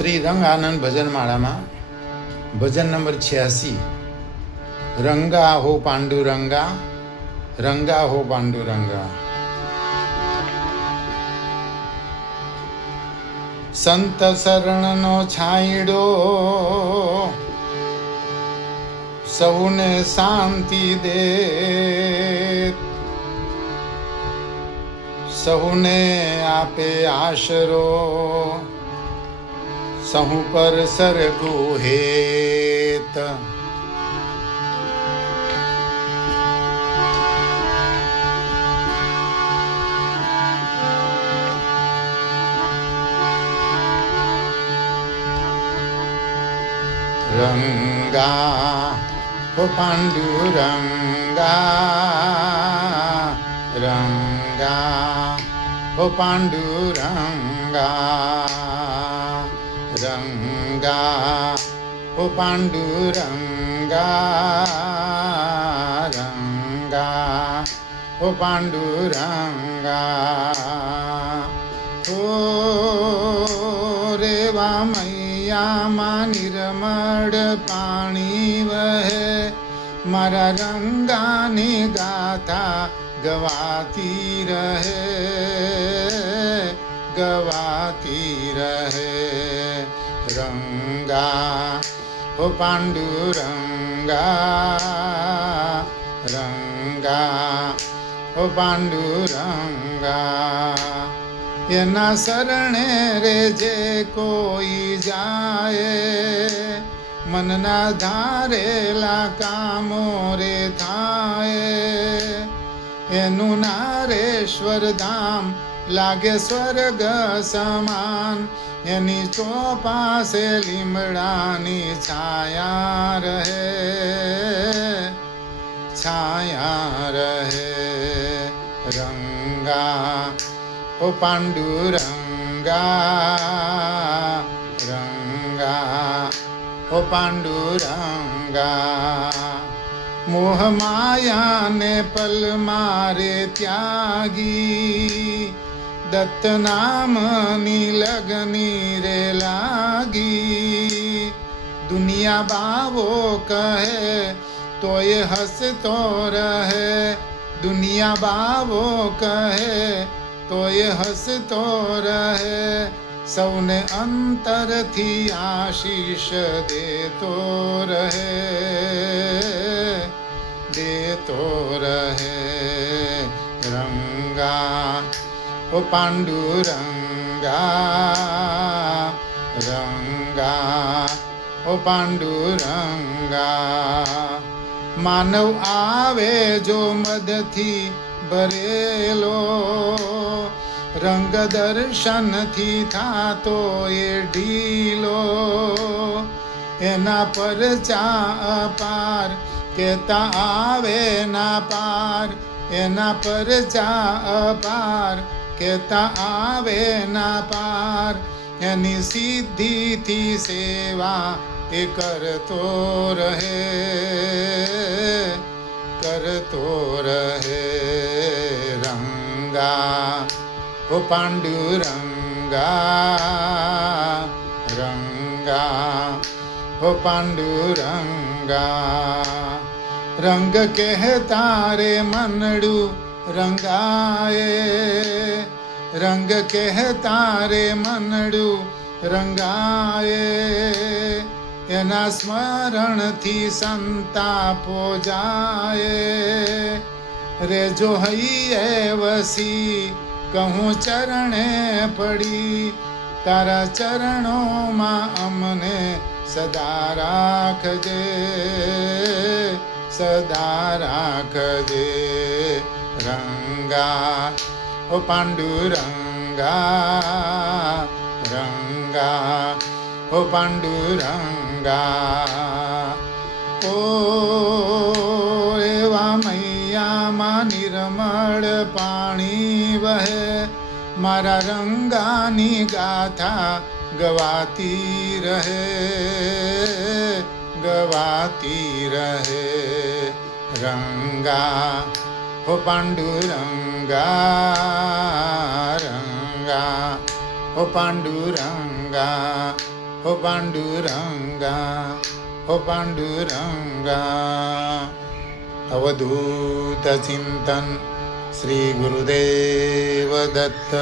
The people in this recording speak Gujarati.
શ્રી રંગ આનંદ ભજનમાળામાં ભજન નંબર 86 રંગા હો પાંડુરંગા, રંગા હો પાંડુરંગા. સંત શરણનો છાંયડો સૌને શાંતિ દે, સહુને આપે આશરો, સહુ પર સરગુ હેત. રંગા હો પાંડુરંગા, રંગા હો પાંડુરંગા, રંગા હો પાંડુરંગા, રંગા હો પાંડુરંગા. ઓ રેવા મૈયામાં નિર્મળ પાણી વહે, મારા રંગાની ગાથા ગવાતી રહે, ગવાતી રહે. રંગા હો પાંડુરંગા, રંગા હો પાંડુરંગા. એના શરણે રે જે કોઈ જાય, મનના ધારેલા કામો રે થાય. એનું નારેશ્વર ધામ લાગે સ્વર્ગ સમાન, એની ચોપાસે લીમડાની છાયા રહે, છાયા રહે. રંગા હો પાંડુરંગા, રંગા હો પાંડુરંગા. મોહ માયાને પલ મારે ત્યાગી, દત્ત નામની લગની રે લાગી. દુનિયા બાવો કહે તોય હસતો રહે, દુનિયા બાવો કહે તોય હસતો રહે. સૌને અંતરથી આશીષ દેતો રહે, દેતો રહે. રંગા હો પાંડુરંગા, રંગા હો પાંડુરંગા. માનવ આવે જો મદથી ભરેલો, રંગ દર્શનથી થાતો એ ઢીલો. એના પર ચા અપાર કેતા આવે ના પાર, એના પર ચા અપાર કેતા આવે ના પાર. એની સિદ્ધિથી સેવા એ કરતો રહે, કરતો રહે. રંગા હો પાંડુરંગા, રંગા હો પાંડુરંગા. રંગ કહેતા રે મનડું રંગાએ, રંગ કહેતા રે મનડું રંગાએ. એના સ્મરણથી સંતાપો જાય, રે જો હૈયે વસી કહું ચરણે પડી. તારા ચરણોમાં અમને સદા રાખજે, સદા રાખજે. રંગા હો પાંડુરંગા, રંગા હો પાંડુરંગા. ઓ એવા મૈયામાં નિર્મળ પાણી વહે, મારા રંગાની ગાથા ગવાતી રહે, ગવાતી રહે. રંગા હો પાંડુરંગા, રંગા હો પાંડુરંગા. હો પાંડુરંગા, હો પાંડુરંગા. અવધૂત ચિંતન શ્રી ગુરુદેવ દત્ત.